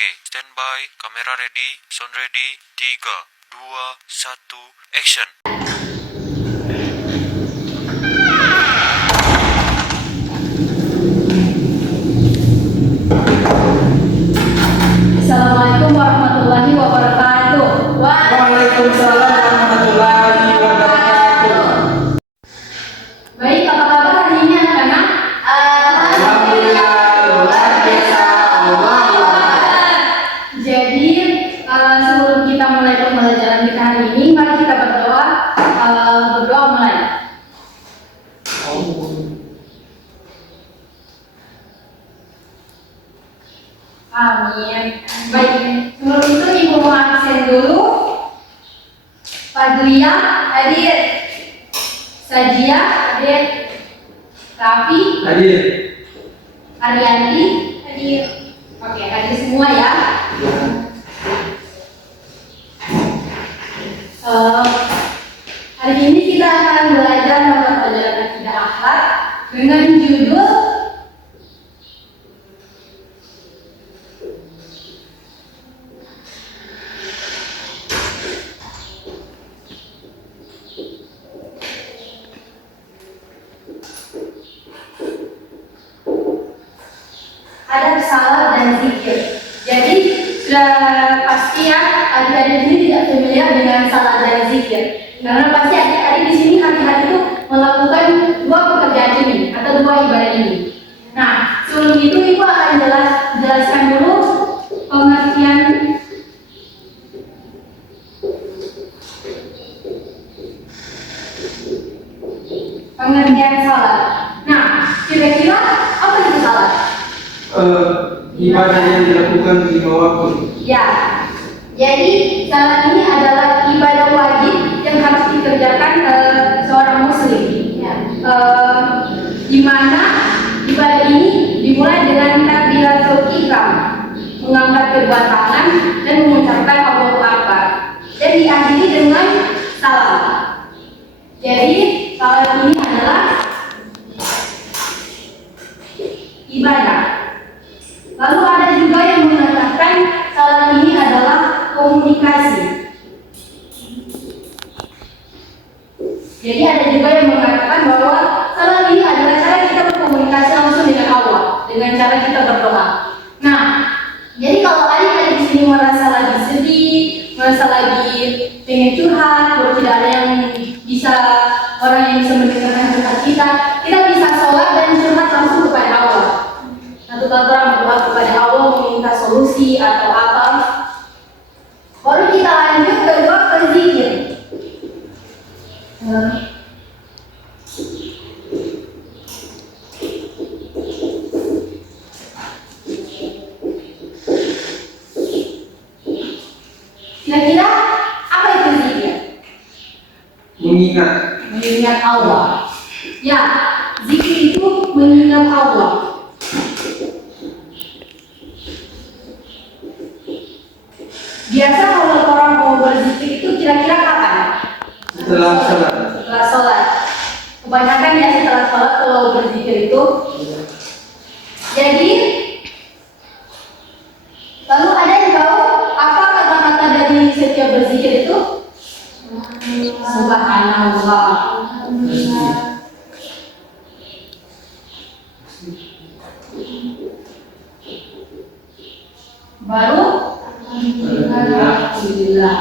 Oke, standby, kamera ready, sound ready, 3, 2, 1, action. Assalamualaikum warahmatullahi wabarakatuh. Waalaikumsalam warahmatullahi wabarakatuh. Baik, apa kabar hari ini anak-anak? Alhamdulillah, luar biasa. Allahu Akbar. Jadi sebelum kita mulai pembelajaran kita hari ini, mari kita berdoa. Berdoa mulai. Amin. Baik, sebelum itu Ibu mau absen dulu. Fadlia hadir, Sajia hadir, Raffi Hadir. Arianti hadir. Oke, hadir semua ya. Hari ini kita akan belajar mata pelajaran akidah akhlak dengan judul adab salat dan zikir. Jadi sudah pasti ya adik-adik ini tidak familiar dengan salat dan zikir. Karena pasti adik-adik di sini hari-hari itu melakukan dua pekerjaan ini atau dua ibadah ini. Nah, sebelum itu Ibu akan jelaskan dulu pengertian salat. Nah, kira-kira apa itu salat? Ibadah yang dilakukan di lima waktu. Ya, jadi salat ini adalah ibadah wajib yang harus dikerjakan seorang muslim. Ya. Di mana ibadah ini dimulai dengan takbiratul ihram, mengangkat kedua tangan dan mengucapkan Allahu Akbar, dan diakhiri dengan salam. Jadi salat ini adalah ibadah. Lalu ada juga yang mengatakan salat ini adalah komunikasi. Jadi ada juga yang mengatakan bahwa salat ini adalah cara kita berkomunikasi langsung dengan Allah, dengan cara kita berdoa. Nah, jadi kalau adik-adik di sini merasa lagi sedih, merasa lagi pengen curhat, baru tidak ada yang bisa orang yang bisa mendengarkan curhat kita bisa sholat dan curhat langsung kepada Allah. Satu orang berdoa kepada Allah meminta solusi atau apa. Baru kita lanjut kedua ke zikir. Kira-kira apa itu zikir? Mengingat Allah. Ya, zikir itu mengingat Allah. Biasa kalau orang mau berzikir itu kira-kira kapan? Setelah sholat. Setelah sholat. Kebanyakan ya setelah sholat kalau berzikir itu. Jadi, lalu ada yang tahu apa kata-kata dari setiap berzikir itu? Subhanallah. Baru Alhamdulillah.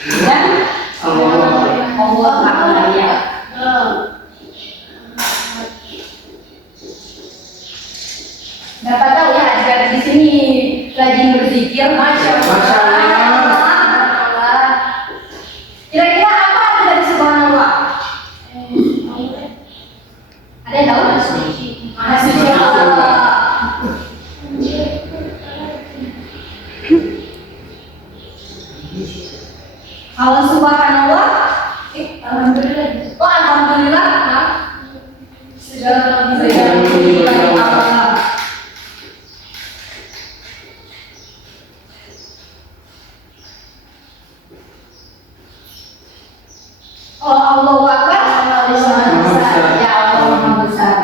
Dan Allah Akbar ya. Dapat tahu ya adik-adik di sini rajin berzikir, masya Allah. Kira-kira apa arti dari subhanallah? Ada yang tahu? Maha suci Allah. Kalau subhanallah, alhamdulillah. Oh alhamdulillah, segala puji bagi Allah. Oh Allahu Akbar, Allah besar. Ya Allah Maha besar.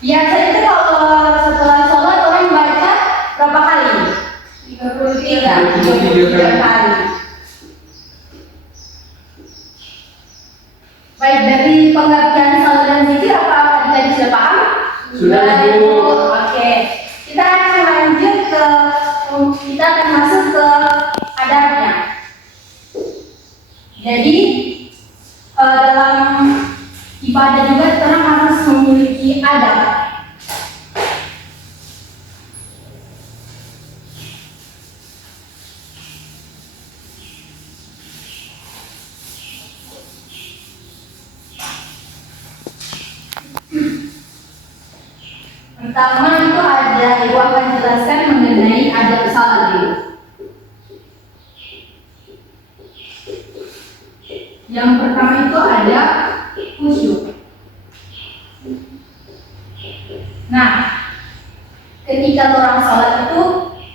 Biasanya itu kalau setelah sholat orang baca berapa kali? 33 kali. Baik, dari pengertian salat dan zikir apa tadi sudah paham? Sudah, Ibu. Oke, kita akan lanjut kita akan masuk ke adabnya. Jadi dalam ibadah juga orang harus memiliki adab. Pertama itu ada, Ibu akan jelaskan mengenai adab salat dulu. Yang pertama itu ada khusyuk. Nah, ketika orang sholat itu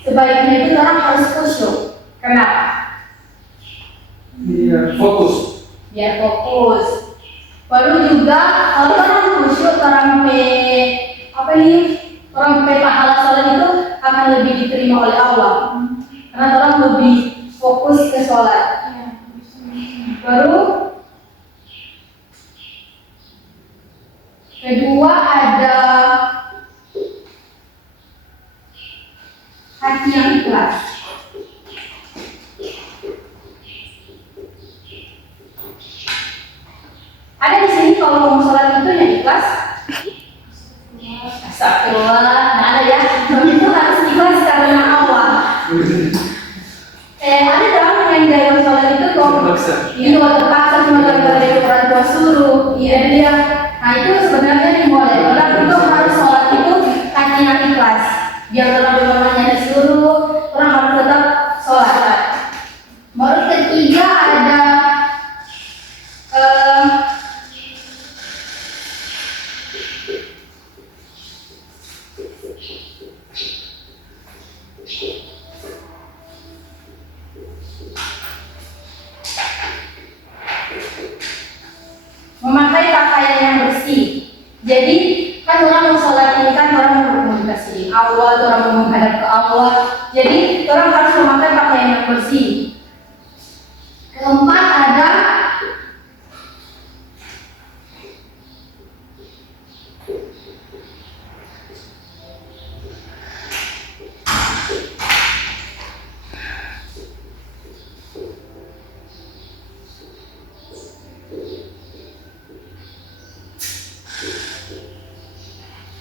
sebaiknya itu orang harus khusyuk. Kenapa? Biar fokus. Biar fokus. Baru juga kalau orang khusyuk, orang pahala sholat itu akan lebih diterima oleh Allah. Karena orang lebih fokus ke sholat. Baru kedua ada hati yang ikhlas. Ada di sini kalau mau sholat itu yang ikhlas. Astagfirullah, nah ada ya. Itu harus ikhlas karena Allah. Ada orang yang dalam sholat itu kok ini terpaksa cuma gara-gara orang tua suruh. Iya dia. Nah itu sebenarnya dimulai. Orang itu harus sholat itu hatinya ikhlas. Biar orang disuruh, orang harus tetap sholat. Baru ketiga ada memakai pakaian yang bersih. Jadi kan orang mau sholat ini kan orang mau berkomunikasi Allah, orang mau menghadap ke Allah. Jadi orang harus memakai pakaian yang bersih. Keempat ada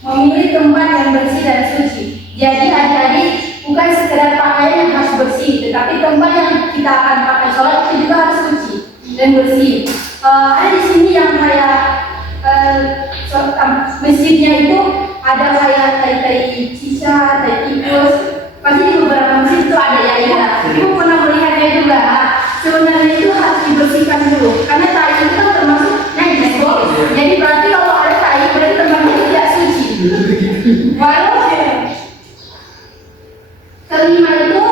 memilih tempat yang bersih dan suci. Jadi adik-adik bukan sekedar pakaian yang harus bersih, tetapi tempat yang kita akan pakai sholat itu juga harus suci dan bersih. Ada di sini yang kayak masjidnya itu ada kayak tai cicak, tai tikus. Pasti di beberapa masjid itu ada ya. Ibu pernah melihatnya juga. Sebenarnya itu harus dibersihkan dulu, karena tai itu kan termasuk najis. Jadi berarti kalau ada tai berarti tempatnya tidak suci. Baru kelima itu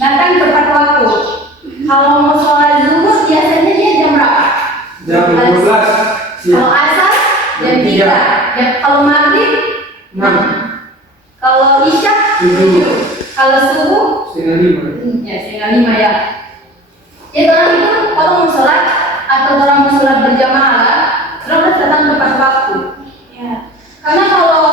datang tepat waktu. Kalau mau sholat zuhur biasanya dia jam berapa? Jam 12. Kalau asar jam 3. Ya, kalau maghrib 6. Kalau isya 7. Kalau subuh Setengah 5. ya setengah 5 ya. Jadi orang itu kalau mau sholat atau orang mau sholat berjamaah, orang harus datang tepat waktu. Ya. Karena kalau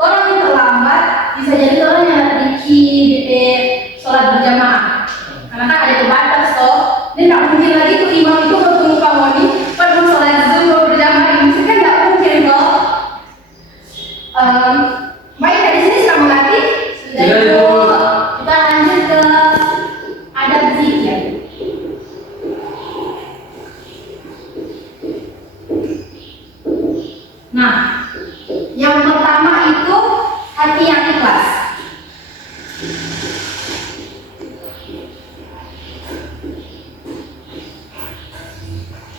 orang yang terlambat, bisa jadi orang yang dikit sholat berjamaah. Karena kan ada terbatas toh. Dia nggak mungkin lagi tuh imam itu bertemu pamoni, pada mau sholat zuhur berjamaah, itu kan nggak mungkin toh. Baik, dari sini sudah mengerti? Sudah. Kita lanjut ke adab zikir. Nah, yang pertama itu hati yang ikhlas.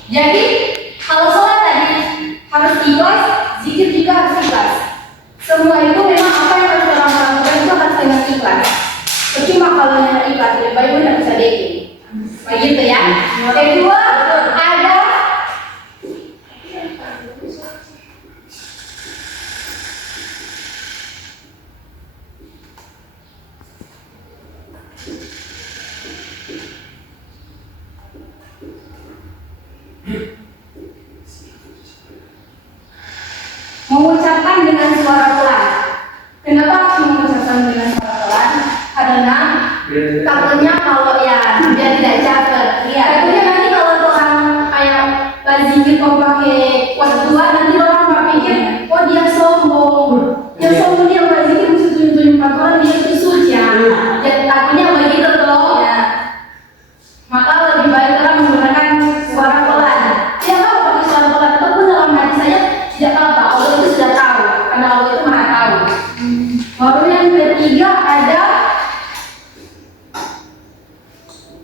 Jadi, kalau sholat tadi harus ikhlas, zikir juga harus ikhlas. Semua itu memang apa yang harus orang lakukan itu harus dengan ikhlas. Percuma kalau yang ikhlas, lebih baik tidak bisa bikin.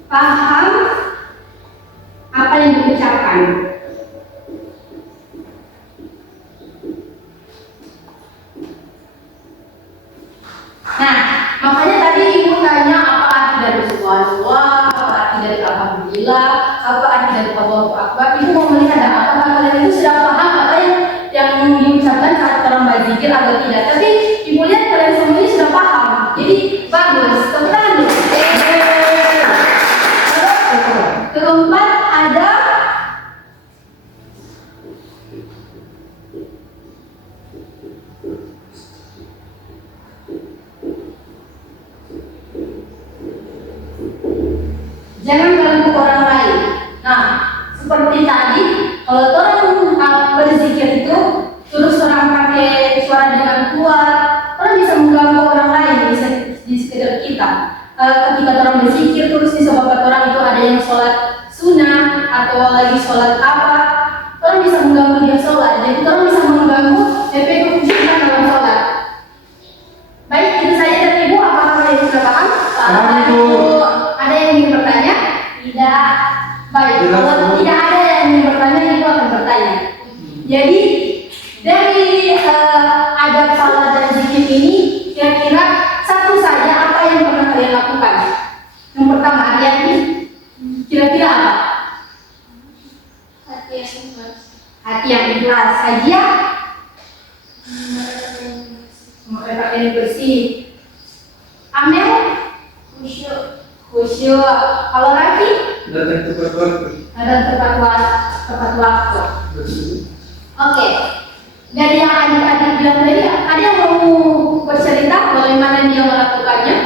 paham apa yang diucapkan. Nah, makanya tadi ibu tanya apa arti dari subhanallah, apa arti dari alhamdulillah, apa arti dari Allahu Akbar. Ibu mau melihat apakah kalian itu sudah paham apa yang diucapkan saat orang berzikir atau tidak. Tapi ibu lihat kalian semua ini sudah paham. Jadi bagus. Tepuk tangan dulu. Keempat ada jangan ganggu orang lain. Nah, seperti tadi, kalau orang berzikir itu terus orang pakai suara dengan kuat, orang bisa mengganggu orang lain di sekitar kita. Ketika orang berzikir terus disebabkan orang itu ada yang sholat sunnah atau lagi sholat apa, orang bisa mengganggu dia sholat. Jadi orang bisa mengganggu efek khusyukan dalam sholat. Baik, itu saja dari ibu. Apakah kalian sudah paham? Paham, Ibu. Ada yang ingin bertanya? Tidak. Baik, Jelas, kalau Bu. tidak ada yang ingin bertanya, ibu akan bertanya. Jadi dari adab salat dan zikir ini, kira-kira satu saja apa yang pernah kalian lakukan? Yang pertama, Ariani, kira-kira apa? Hati yang ikhlas. Hati yang ikhlas. Saja memakai pakaian bersih. Amel, Khusyuk. khusyuk. Kalau Rafi, Datang tepat waktu. ada tepat waktu. Oke. Dari yang adik-adik bilang tadi, ada yang mau bercerita bagaimana dia melakukannya?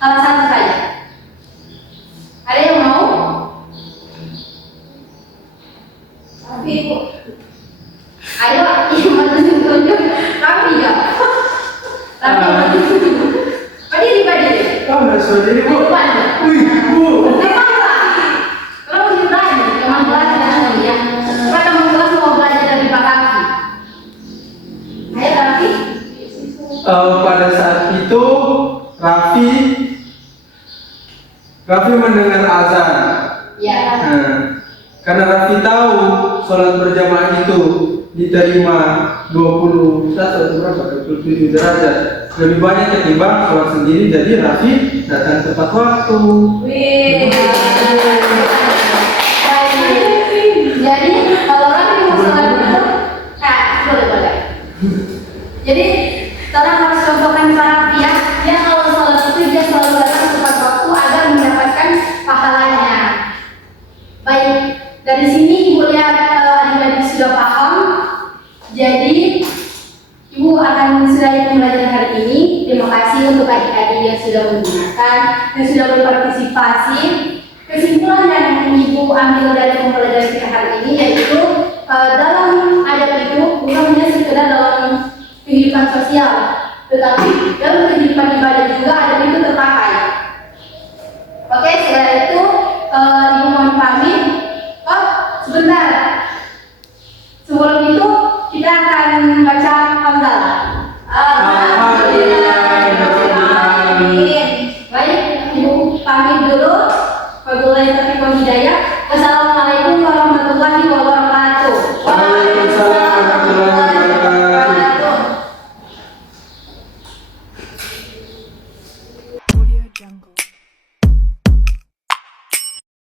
Salah satu saja. Ada yang mau? Tapi ibu. Ayo, yang mana tunjuk? Rafi ya. Rafi maju. Berdiri. Oh, nggak sendiri, Bu. Depan. Wih, Bu. Memang lah. Kalau mau berani, memang belajar dengan dia. Pada mau kelas mau belajar dari Pak Rafi. Ayo Rafi. Pada saat itu Raffi mendengar azan. Ya. Nah, karena Raffi tahu sholat berjamaah itu diterima 21 atau berapa? 27 derajat. Lebih banyak ketimbang sholat sendiri, jadi Raffi datang tepat waktu. Wih. Jadi kalau Rafi mau sholat itu, boleh. Jadi orang harus contohkan Pak Rafi ya. Dia kalau sholat itu dia selalu datang tepat waktu agar mendapatkan pahalanya. Baik, dari sini ibu lihat adik-adik sudah paham. Jadi ibu akan sudahi pembelajaran hari ini. Terima kasih untuk adik-adik yang sudah menggunakan dan sudah berpartisipasi. Kesimpulan yang ibu ambil dari pembelajaran kita hari ini yaitu dalam adab itu bukan hanya sekedar dalam kehidupan sosial, tetapi dalam kehidupan ibadah juga adab itu terpakai. Oke, setelah itu ibu mohon pamit. Oh, sebentar. Sebelum itu kita akan baca hamdalah. Alhamdulillah. Baik, ibu pamit dulu. Wabillahi taufiq wal hidayah. Wassalamualaikum